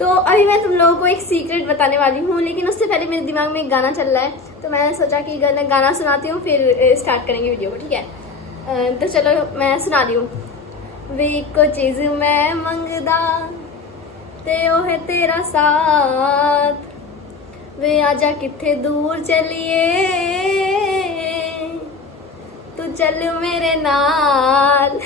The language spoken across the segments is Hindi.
तो अभी मैं तुम लोगों को एक सीक्रेट बताने वाली हूँ, लेकिन उससे पहले मेरे दिमाग में एक गाना चल रहा है, तो मैंने सोचा कि गाना सुनाती हूँ फिर स्टार्ट करेंगे वीडियो को, ठीक है। तो चलो मैं सुना रही हूँ। वे को चीज मैं मंगदा ते ओ है तेरा साथ, वे आजा किथे दूर चलिए तू चल मेरे नाल।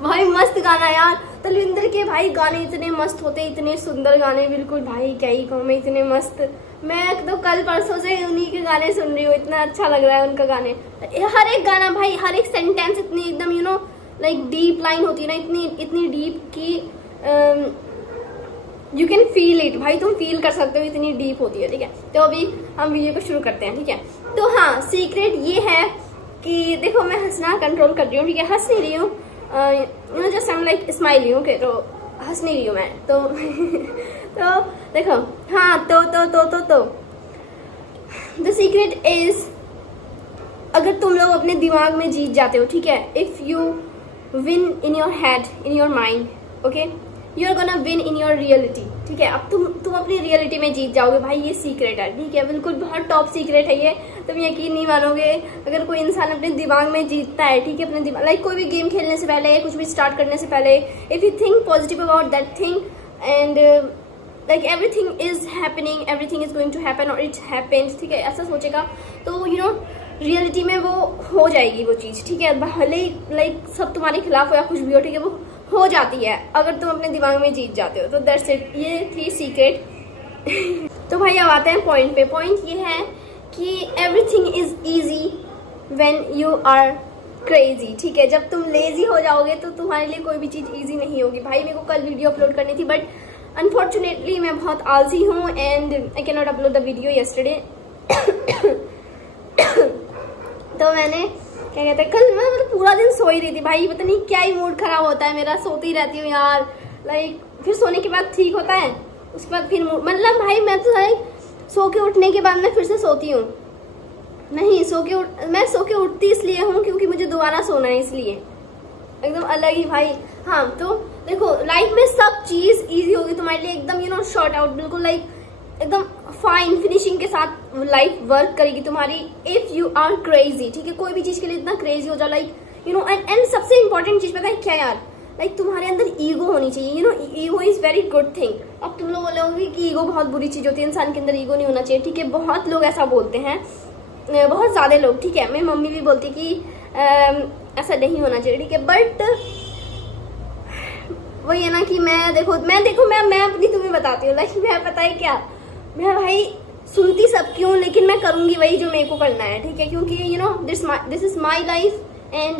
भाई मस्त गाना यार, तलविंदर के भाई गाने इतने मस्त होते, इतने सुंदर गाने, बिल्कुल भाई क्या ही कहूँ मैं, इतने मस्त। मैं तो कल परसों से उन्हीं के गाने सुन रही हूँ, इतना अच्छा लग रहा है उनका गाने। हर एक गाना भाई, हर एक सेंटेंस इतनी एकदम you know like deep line होती है ना, इतनी डीप कि यू कैन फील इट। भाई तुम फील कर सकते हो, इतनी डीप होती है, ठीक है। तो अभी हम वीडियो को शुरू करते हैं, ठीक है। तो हाँ, सीक्रेट ये है कि देखो मैं हंसना कंट्रोल कर रही हूँ, ठीक है, हंस नहीं रही हूँ, you know just I am like smiling, okay. तो हंस नहीं रही हूँ मैं तो तो देखो, हाँ तो द सीक्रेट इज, अगर तुम लोग अपने दिमाग में जीत जाते हो, ठीक है, if you win in your head, in your mind, okay, you are gonna win in your reality, ठीक है। अब तुम अपनी रियलिटी में जीत जाओगे भाई, ये सीक्रेट है, ठीक है, बिल्कुल बहुत टॉप सीक्रेट है ये, तुम यकीन नहीं मानोगे। अगर कोई इंसान अपने दिमाग में जीतता है, ठीक है, अपने दिमाग लाइक कोई भी गेम खेलने से पहले, कुछ भी स्टार्ट करने से पहले, if you think positive about that thing and like everything is happening, everything is going to happen और इट्स हैपेंस, ठीक है, ऐसा सोचेगा तो यू नो रियलिटी में वो हो जाएगी वो चीज़, ठीक है। भले लाइक सब तुम्हारे खिलाफ हो या कुछ भी हो, ठीक है, वो हो जाती है अगर तुम अपने दिमाग में जीत जाते हो। तो दैट्स इट, ये 3 सीक्रेट। तो भाई अब आते हैं पॉइंट पे। पॉइंट ये है कि everything is easy when you are crazy, ठीक है। जब तुम लेजी हो जाओगे तो तुम्हारे लिए कोई भी चीज़ ईजी नहीं होगी। भाई मेरे को कल वीडियो अपलोड करनी थी, बट अनफॉर्चुनेटली मैं बहुत आलसी हूँ and I can not upload the video yesterday. तो मैंने क्या कहते हैं, कल मैं मतलब पूरा दिन सो ही रही थी भाई, पता नहीं क्या ही मूड खराब होता है मेरा, सोती रहती हूँ यार, लाइक फिर सोने के बाद ठीक होता है, उसके बाद फिर मतलब भाई मैं तो लाइक सो के उठने के बाद मैं फिर से सोती हूँ। नहीं, मैं सो के उठती इसलिए हूँ क्योंकि मुझे दोबारा सोना है, इसलिए एकदम अलग ही भाई। हाँ तो देखो, लाइफ में सब चीज ईजी होगी तुम्हारे लिए, एकदम यू नो शॉर्ट आउट, बिल्कुल लाइक एकदम फाइन फिनिशिंग के साथ लाइफ वर्क करेगी तुम्हारी इफ यू आर क्रेजी, ठीक है। कोई भी चीज के लिए इतना क्रेजी हो जाओ, लाइक यू नो एंड सबसे इंपॉर्टेंट चीज पता है क्या यार, लाइक तुम्हारे अंदर ईगो होनी चाहिए, you know ego is very good thing. अब तुम लोग बोलोगे कि ईगो बहुत बुरी चीज होती है, इंसान के अंदर ईगो नहीं होना चाहिए, ठीक है। बहुत लोग ऐसा बोलते हैं, बहुत ज्यादा लोग, ठीक है, मेरी मम्मी भी बोलती कि ऐसा नहीं होना चाहिए, ठीक है। बट वही है ना कि मैं अपनी तुम्हें बताती हूँ, लाइक मैं पता है क्या, मैं भाई सुनती सबकी हूँ लेकिन मैं करूंगी वही जो मेरे को करना है, ठीक है, क्योंकि you know this is my life and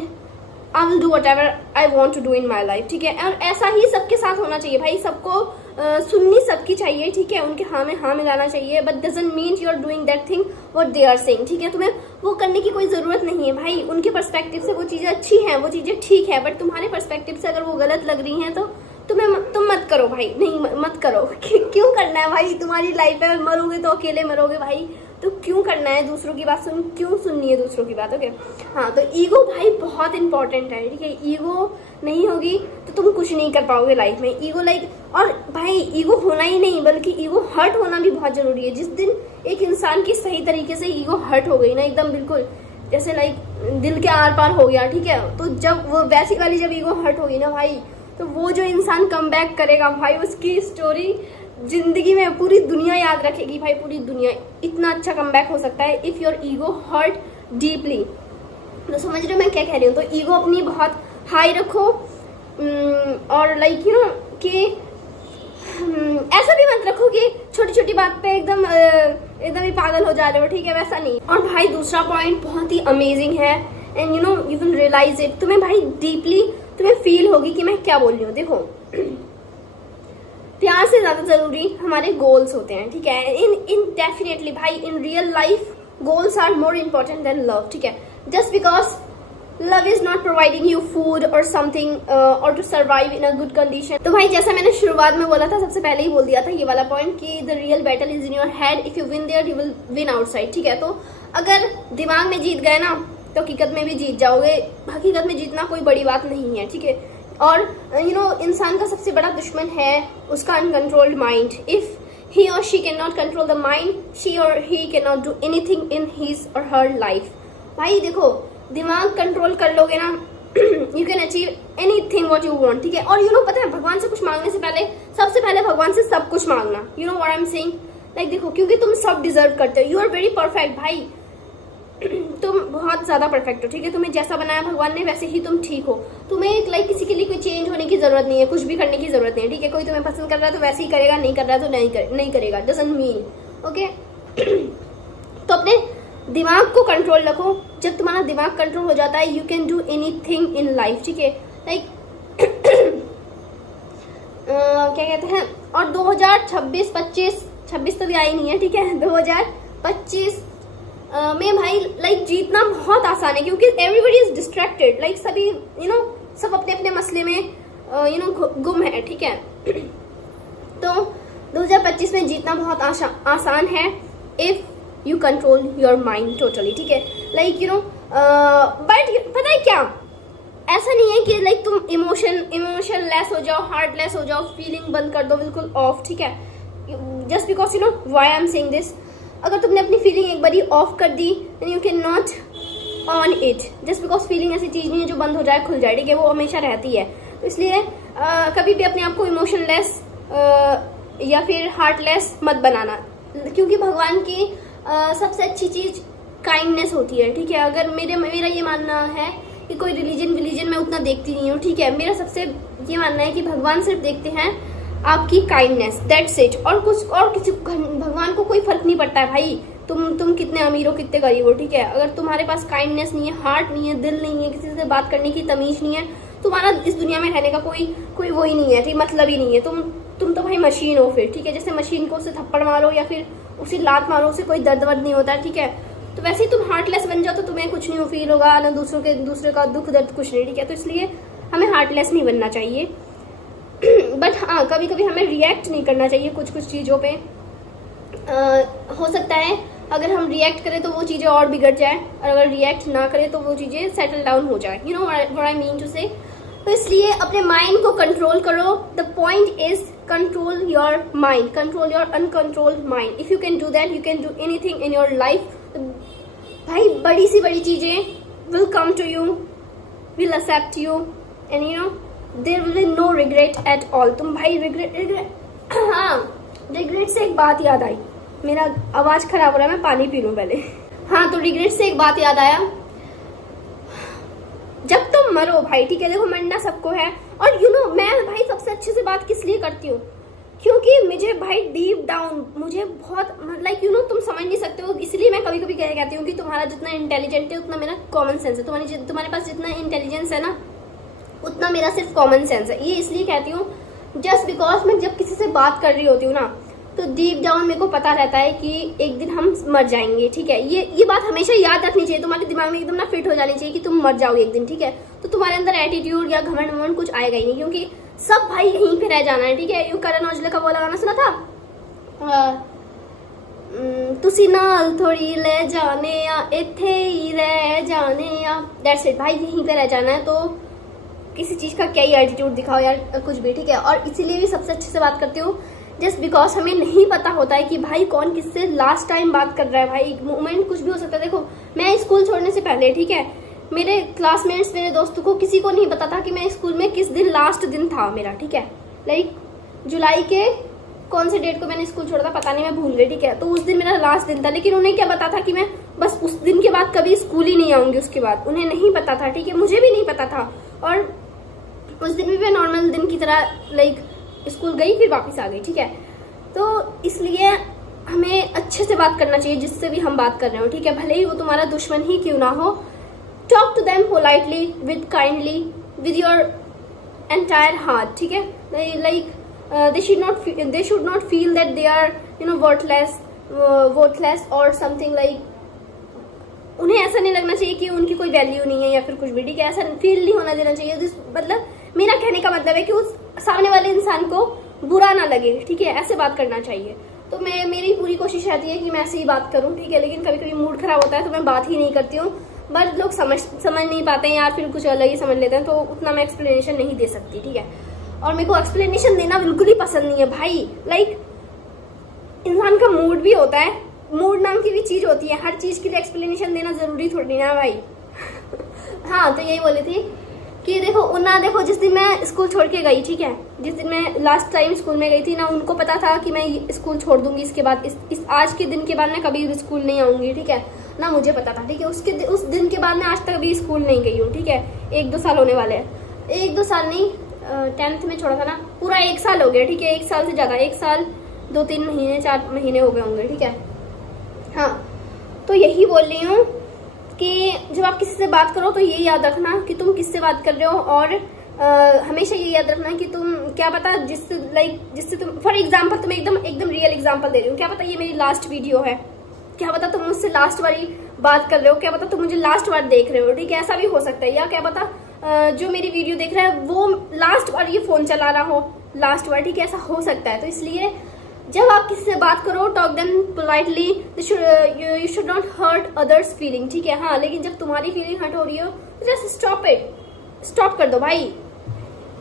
I will do whatever I want to do in my life, ठीक है। और ऐसा ही सबके साथ होना चाहिए भाई, सबको सुननी सबकी चाहिए, ठीक है, उनके हाँ में हाँ मिलाना चाहिए, but doesn't mean you are doing that thing what they are saying, ठीक है। तुम्हें वो करने की कोई जरूरत नहीं है भाई, उनके पर्सपेक्टिव से वो चीजें अच्छी हैं, वो चीजें ठीक है, बट तुम्हारे पर्सपेक्टिव से अगर वो गलत लग रही हैं तो तुम मत करो भाई, नहीं मत करो। क्यों करना है भाई, तुम्हारी लाइफ है, मरोगे तो अकेले मरोगे भाई, तो क्यों करना है दूसरों की बात क्यों सुननी है दूसरों की बात, ओके। हाँ तो ईगो भाई बहुत इंपॉर्टेंट है, ठीक है। ईगो नहीं होगी तो तुम कुछ नहीं कर पाओगे लाइफ में। ईगो लाइक, और भाई ईगो होना ही नहीं बल्कि ईगो हर्ट होना भी बहुत जरूरी है। जिस दिन एक इंसान की सही तरीके से ईगो हर्ट हो गई ना, एकदम बिल्कुल जैसे लाइक दिल के आर पार हो गया, ठीक है, तो जब वो वैसी वाली जब ईगो हर्ट होगी ना भाई, तो वो जो इंसान कम बैक करेगा भाई, उसकी स्टोरी जिंदगी में पूरी दुनिया याद रखेगी भाई, पूरी दुनिया। इतना अच्छा कम बैक हो सकता है if your ego hurt deeply. तो समझ रहे हो मैं क्या कह रही हूँ। तो ईगो अपनी बहुत हाई रखो, और लाइक यू नो कि ऐसा भी मत रखो कि छोटी छोटी बात पे एकदम ही पागल हो जा रहे हो, ठीक है, वैसा नहीं। और भाई दूसरा पॉइंट बहुत ही अमेजिंग है and you know you will realise it, तुम्हें भाई डीपली तुम्हें फील होगी कि मैं क्या बोल रही हूँ। देखो प्यार से ज्यादा जरूरी हमारे गोल्स होते हैं, ठीक है। इन डेफिनेटली भाई in real life goals are more important than love, ठीक है। Just because love is not providing you food और समथिंग और to survive in a good condition. तो भाई जैसा मैंने शुरुआत में बोला था, सबसे पहले ही बोल दिया था ये वाला पॉइंट कि the real battle is in your head, if you win there you will win outside, ठीक है। तो अगर दिमाग में जीत गए ना तो हकीकत में भी जीत जाओगे। हकीकत में जीतना कोई बड़ी बात नहीं है, ठीक है। और इंसान का सबसे बड़ा दुश्मन है उसका uncontrolled mind. If he or she cannot control the mind, she or he cannot do anything in his or her life. भाई देखो, दिमाग कंट्रोल कर लोगे ना, you can achieve anything what you want, ठीक है. और पता है, भगवान से कुछ मांगने से पहले सबसे पहले भगवान से सब कुछ मांगना. You know what I'm saying? Like देखो, क्योंकि तुम सब डिजर्व करते हो. You are very perfect भाई, तुम बहुत ज्यादा परफेक्ट हो, ठीक है. तुम्हें जैसा बनाया भगवान ने वैसे ही तुम ठीक हो. तुम्हें किसी के लिए कोई चेंज होने की जरूरत नहीं है, कुछ भी करने की जरूरत नहीं है, ठीक है. कोई तुम्हें पसंद कर रहा है तो वैसे ही करेगा, नहीं कर रहा है तो नहीं करेगा. Doesn't mean, okay. तो अपने दिमाग को कंट्रोल रखो. जब तुम्हारा दिमाग कंट्रोल हो जाता है, you can do anything in life, ठीक है. लाइक क्या कहते हैं. और 2026 तो भी आई नहीं है, ठीक है. 2025 में भाई लाइक जीतना बहुत आसान है, क्योंकि एवरीबडी इज डिस्ट्रैक्टेड. लाइक सभी सब अपने अपने मसले में गुम है, ठीक है. तो 2025 में जीतना बहुत आसान है if you control your mind totally, ठीक है. लाइक बट पता है क्या, ऐसा नहीं है कि लाइक तुम इमोशन लेस हो जाओ, हार्ट लेस हो जाओ, फीलिंग बंद कर दो बिल्कुल ऑफ, ठीक है. Just because why I am saying this, अगर तुमने अपनी फीलिंग एक बारी ऑफ कर दी, then you can not on it. Just because feeling ऐसी चीज नहीं है जो बंद हो जाए खुल जाए, ठीक है. वो हमेशा रहती है. तो इसलिए कभी भी अपने आप को इमोशनलेस या फिर हार्टलेस मत बनाना, क्योंकि भगवान की सबसे अच्छी चीज काइंडनेस होती है, ठीक है. अगर मेरा ये मानना है कि कोई रिलीजन मैं उतना देखती नहीं हूँ, ठीक है. मेरा सबसे ये मानना है कि भगवान सिर्फ देखते हैं आपकी काइंडनेस, दैट्स इट. और किसी भगवान को कोई फर्क नहीं पड़ता है भाई तुम कितने अमीर हो, कितने गरीब हो, ठीक है. अगर तुम्हारे पास काइंडनेस नहीं है, हार्ट नहीं है, दिल नहीं है, किसी से बात करने की तमीज नहीं है, तुम्हारा इस दुनिया में रहने का कोई वो ही नहीं है, ठीक, मतलब ही नहीं है. तुम तो भाई मशीन हो फिर, ठीक है. जैसे मशीन को उसे थप्पड़ मारो या फिर उसे लात मारो, उसे कोई दर्द वर्द नहीं होता, ठीक है. तो वैसे ही तुम हार्टलेस बन जाओ तो तुम्हें कुछ नहीं फील होगा ना, दूसरे का दुख दर्द कुछ नहीं, ठीक है. तो इसलिए हमें हार्टलेस नहीं बनना चाहिए. बट हाँ, कभी कभी हमें रिएक्ट नहीं करना चाहिए कुछ चीज़ों पे. हो सकता है अगर हम रिएक्ट करें तो वो चीज़ें और बिगड़ जाए, और अगर रिएक्ट ना करें तो वो चीज़ें सेटल डाउन हो जाए. You know what I mean to say. तो इसलिए अपने माइंड को कंट्रोल करो. The point is control your mind, control your uncontrolled mind. If you can do that, you can do anything in your life. भाई बड़ी सी बड़ी चीज़ें will come to you, will accept you, and you know there will be no regret at all. तुम भाई रिग्रेट हाँ, रिग्रेट से एक बात याद आई. मेरा आवाज खराब हो रहा है, मैं पानी पी लूं पहले. हाँ, तो रिग्रेट से एक बात याद आया. जब तुम मरो भाई, ठीक है, देखो मरना सबको है. और मैं भाई सबसे अच्छे से बात किस लिए करती हूँ, क्योंकि मुझे भाई डीप डाउन मुझे बहुत लाइक तुम समझ नहीं सकते हो. इसलिए मैं कभी कभी कहती हूँ कि तुम्हारा जितना इंटेलिजेंट है उतना मेरा कॉमन सेंस है. तुम्हारे पास जितना इंटेलिजेंस है ना, उतना मेरा सिर्फ कॉमन सेंस है. ये इसलिए कहती हूँ जस्ट बिकॉज मैं जब किसी से बात कर रही होती हूँ ना, तो डीप डाउन मेरे को पता रहता है कि एक दिन हम मर जाएंगे, ठीक है. ये बात हमेशा याद रखनी चाहिए, तुम्हारे दिमाग में एकदम ना फिट हो जानी चाहिए कि तुम मर जाओगे एक दिन, ठीक है. तो तुम्हारे अंदर एटीट्यूड या घमंड कुछ आएगा ही नहीं, क्योंकि सब भाई यहीं पे रह जाना है, ठीक है. करण औजला का वो गाना सुना था, तुसी नाल थोड़ी ले जाने या इथे ही रह जाने या, दैट्स इट भाई, यहीं पे रह जाना है. तो किसी चीज का क्या ही एटीट्यूड दिखाओ यार, कुछ भी, ठीक है. और इसीलिए भी सबसे अच्छे से बात करती हूँ जस्ट बिकॉज हमें नहीं पता होता है कि भाई कौन किससे लास्ट टाइम बात कर रहा है. भाई मोमेंट कुछ भी हो सकता है. देखो मैं स्कूल छोड़ने से पहले, ठीक है, मेरे क्लासमेट्स, मेरे दोस्तों को किसी को नहीं पता था कि मैं स्कूल में किस दिन लास्ट दिन था मेरा, ठीक है. लाइक जुलाई के कौन से डेट को मैंने स्कूल छोड़ा था पता नहीं, मैं भूल गई, ठीक है. तो उस दिन मेरा लास्ट दिन था, लेकिन उन्हें क्या पता था कि मैं बस उस दिन के बाद कभी स्कूल ही नहीं आऊंगी. उसके बाद उन्हें नहीं पता था, ठीक है, मुझे भी नहीं पता था. और उस दिन भी मैं नॉर्मल दिन की तरह लाइक स्कूल गई, फिर वापस आ गई, ठीक है. तो इसलिए हमें अच्छे से बात करना चाहिए जिससे भी हम बात कर रहे हो, ठीक है, भले ही वो तुम्हारा दुश्मन ही क्यों ना हो. Talk to them politely, with kindly, with your entire heart, ठीक है. Like they should not feel that they are worthless or something like. उन्हें ऐसा नहीं लगना चाहिए कि उनकी कोई वैल्यू नहीं है या फिर कुछ भी, ठीक है. ऐसा फील नहीं होना देना चाहिए. मतलब मेरा कहने का मतलब है कि उस सामने वाले इंसान को बुरा ना लगे, ठीक है, ऐसे बात करना चाहिए. तो मेरी पूरी कोशिश रहती है कि मैं ऐसे ही बात करूं, ठीक है. लेकिन कभी कभी मूड खराब होता है तो मैं बात ही नहीं करती हूँ. बट लोग समझ नहीं पाते हैं यार, फिर कुछ अलग ही समझ लेते हैं, तो उतना मैं एक्सप्लेनेशन नहीं दे सकती, ठीक है। और मेरे को एक्सप्लेनेशन देना बिल्कुल ही पसंद नहीं है भाई। लाइक इंसान का मूड भी होता है, मूड नाम की भी चीज होती है, हर चीज के लिए एक्सप्लेनेशन देना जरूरी थोड़ी ना भाई। हाँ, तो यही बोली थी कि देखो जिस दिन मैं स्कूल छोड़ के गई, ठीक है, जिस दिन मैं लास्ट टाइम स्कूल में गई थी ना, उनको पता था कि मैं स्कूल छोड़ दूंगी इसके बाद, इस आज के दिन के बाद मैं कभी स्कूल नहीं आऊंगी, ठीक है ना, मुझे पता था, ठीक है। उस दिन के बाद मैं आज तक अभी स्कूल नहीं गई हूँ, ठीक है। 1-2 साल होने वाले हैं, 1-2 साल नहीं, 10th में छोड़ा था ना, पूरा 1 साल हो गया, ठीक है। 1 साल से ज्यादा, 1 साल 2-3 महीने 4 महीने हो गए होंगे, ठीक है। हाँ, तो यही बोल रही हूँ कि जब आप किसी से बात करो तो ये याद रखना कि तुम किससे बात कर रहे हो, और हमेशा ये याद रखना कि तुम क्या पता जिससे तुम, फॉर एग्जाम्पल तुम्हें एकदम रियल एग्जाम्पल दे रही हूँ, क्या पता ये मेरी लास्ट वीडियो है, क्या पता तुम मुझसे लास्ट बारी बात कर रहे हो, क्या पता तुम मुझे लास्ट बार देख रहे हो, ठीक है, ऐसा भी हो सकता है। या क्या पता जो मेरी वीडियो देख रहा है वो लास्ट बार ये फोन चला रहा हो, लास्ट बार, ठीक है, ऐसा हो सकता है। तो इसलिए जब आप किसी से बात करो, talk them politely, you should not hurt others feeling, ठीक है। हाँ, लेकिन जब तुम्हारी फीलिंग हर्ट हो रही हो तो जस्ट स्टॉप इट, स्टॉप कर दो भाई।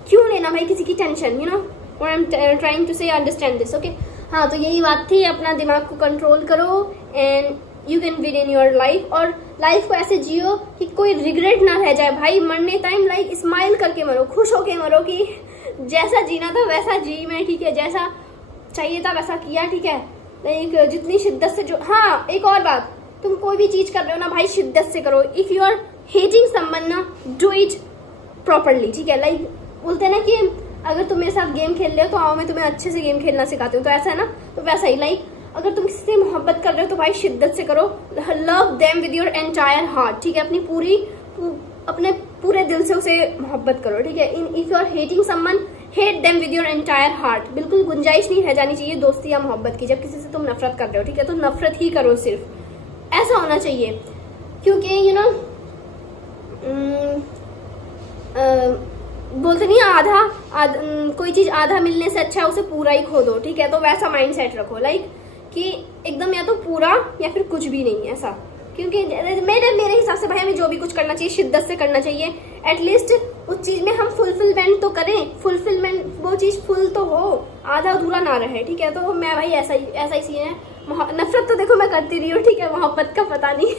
क्यों लेना भाई किसी की tension, you know what I am trying to say, understand this, okay. हाँ, तो यही बात थी, अपना दिमाग को कंट्रोल करो and you can win in your life, और लाइफ को ऐसे जियो कि कोई रिग्रेट ना रह जाए भाई। मरने टाइम लाइक स्माइल करके मरो, खुश होके मरो कि जैसा जीना था वैसा जी मैं, ठीक है, जैसा चाहिए था वैसा किया, ठीक है। लाइक जितनी शिद्दत से जो, हाँ एक और बात, तुम कोई भी चीज कर रहे हो ना भाई, शिद्दत से करो। If you are hating someone ना, डू इट प्रॉपरली, ठीक है। लाइक बोलते हैं ना कि अगर तुम मेरे साथ गेम खेल रहे हो तो आओ मैं तुम्हें अच्छे से गेम खेलना सिखाती हूँ, तो ऐसा है ना, तो वैसा ही लाइक अगर तुम किसी से मोहब्बत कर रहे हो तो भाई शिद्दत से करो, love them with your entire heart, ठीक है, अपने पूरे दिल से उसे मोहब्बत करो, ठीक है। If you are hating someone, hate them with your entire heart. बिल्कुल गुंजाइश नहीं रह जानी चाहिए दोस्ती या मोहब्बत की। जब किसी से तुम नफरत कर रहे हो, ठीक है, तो नफरत ही करो, सिर्फ ऐसा होना चाहिए। क्योंकि यू नो बोलते नहीं कोई चीज आधा मिलने से अच्छा उसे पूरा ही खो दो, ठीक है। तो वैसा माइंड सेट रखो, लाइक कि एकदम या तो पूरा या फिर कुछ भी नहीं, ऐसा। क्योंकि मेरे हिसाब से भाई हमें जो भी कुछ करना चाहिए शिद्दत से करना चाहिए। एटलीस्ट उस चीज में हम फुलफिलमेंट तो करें, फुलफिलमेंट वो चीज फुल तो हो, आधा अधूरा ना रहे, ठीक है। तो मैं भाई ऐसा ही सीन है। नफरत तो देखो मैं करती रही हूँ, ठीक है, मोहब्बत का पता नहीं।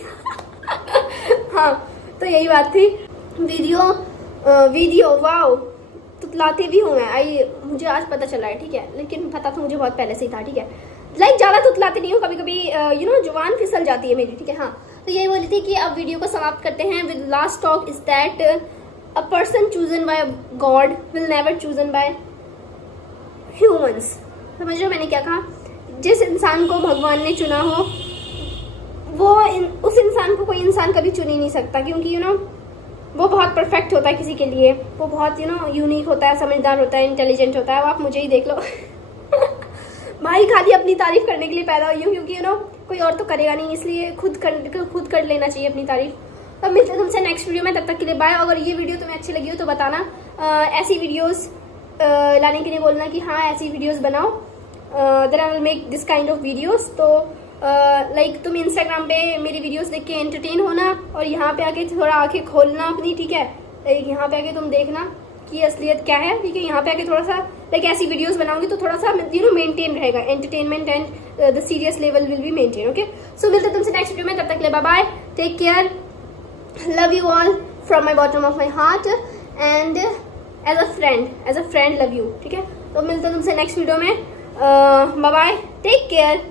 हाँ, तो यही बात थी। वीडियो वाओ, तुतलाती भी हूँ मैं, मुझे आज पता चला है, ठीक है, लेकिन पता तो मुझे बहुत पहले से ही था, ठीक है। लाइक ज्यादा तुतलाती नहीं हूँ, कभी कभी यू नो जुबान फिसल जाती है मेरी, ठीक है। हाँ, तो यही बोली थी कि अब वीडियो को समाप्त करते हैं with last talk is that a person chosen bye God will never chosen bye humans. समझ रहे हो मैंने क्या कहा? जिस इंसान को भगवान ने चुना हो उस इंसान को कोई इंसान कभी चुन ही नहीं सकता, क्योंकि यू नो वो बहुत परफेक्ट होता है किसी के लिए, वो बहुत यू नो यूनिक होता है, समझदार होता है, इंटेलिजेंट होता है। अब आप मुझे ही देख लो। भाई खाली अपनी तारीफ करने के लिए पैदा हुई हूँ, क्योंकि यू नो कोई और तो करेगा नहीं, इसलिए खुद कर लेना चाहिए अपनी तारीफ। अब मिलते हैं तुमसे नेक्स्ट वीडियो में, तब तक के लिए बाय। अगर ये वीडियो तुम्हें अच्छी लगी हो तो बताना, ऐसी वीडियोस लाने के लिए बोलना कि हाँ ऐसी वीडियोस बनाओ, then I will make this kind of videos. तो लाइक तुम इंस्टाग्राम पे मेरी वीडियोस देख के एंटरटेन होना, और यहाँ पे आके थोड़ा आंखें खोलना अपनी, ठीक है। लाइक यहाँ पे आके तुम देखना कि असलियत क्या है, ठीक है। यहाँ पे आके थोड़ा सा लाइक ऐसी वीडियोस बनाऊंगी तो थोड़ा सा यू नो मेंटेन रहेगा, entertainment and the serious level will be maintain, okay. So मिलते हैं तुमसे नेक्स्ट वीडियो में, तब तक के लिए bye bye, take care, love you all from my bottom of my heart and as a friend love you, ठीक है। तो मिलते हैं तुमसे नेक्स्ट वीडियो में, बाय बाय, टेक केयर।